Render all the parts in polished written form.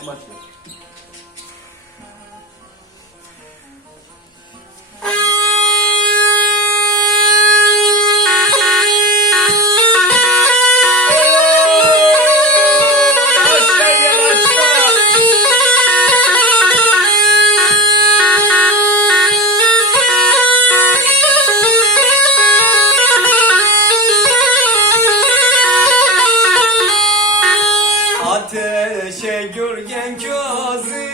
Ben başlıyorum. Ateşe gürgen közü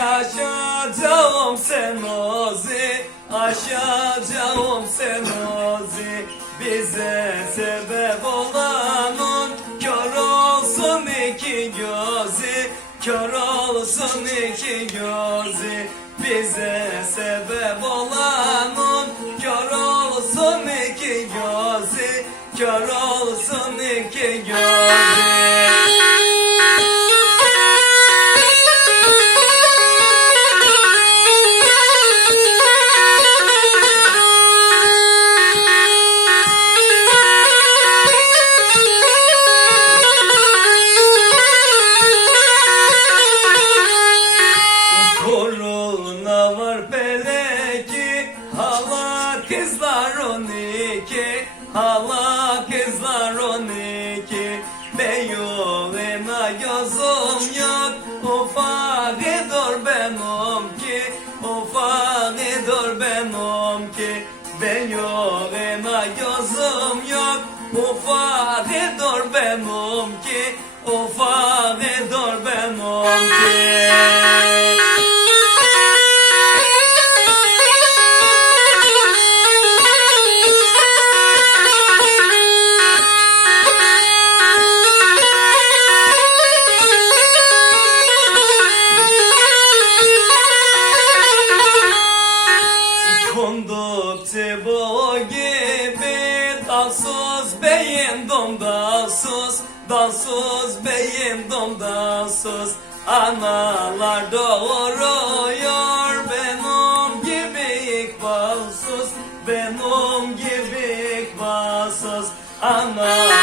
aşacağım sen ozi, aşacağım sen ozi. Bize sebep olanın kör olsun iki gözü, kör olsun iki gözü. Bize sebep olanın kör olsun iki gözü, kör olsun iki gözü. Koruna var peleki, hala kızlar 12, hala kızlar 12. Beyolena gözüm yok, ufakıdır benim ki, ufakıdır benim ki. Beyolena gözüm yok, ufakıdır benim ki, ufakıdır benim ki. Kondukça bu gibi dalsız beyindim dalsız, dalsız beyindim dalsız. Analar doğuruyor benim gibi ikbalsız, benim gibi ikbalsız. Analar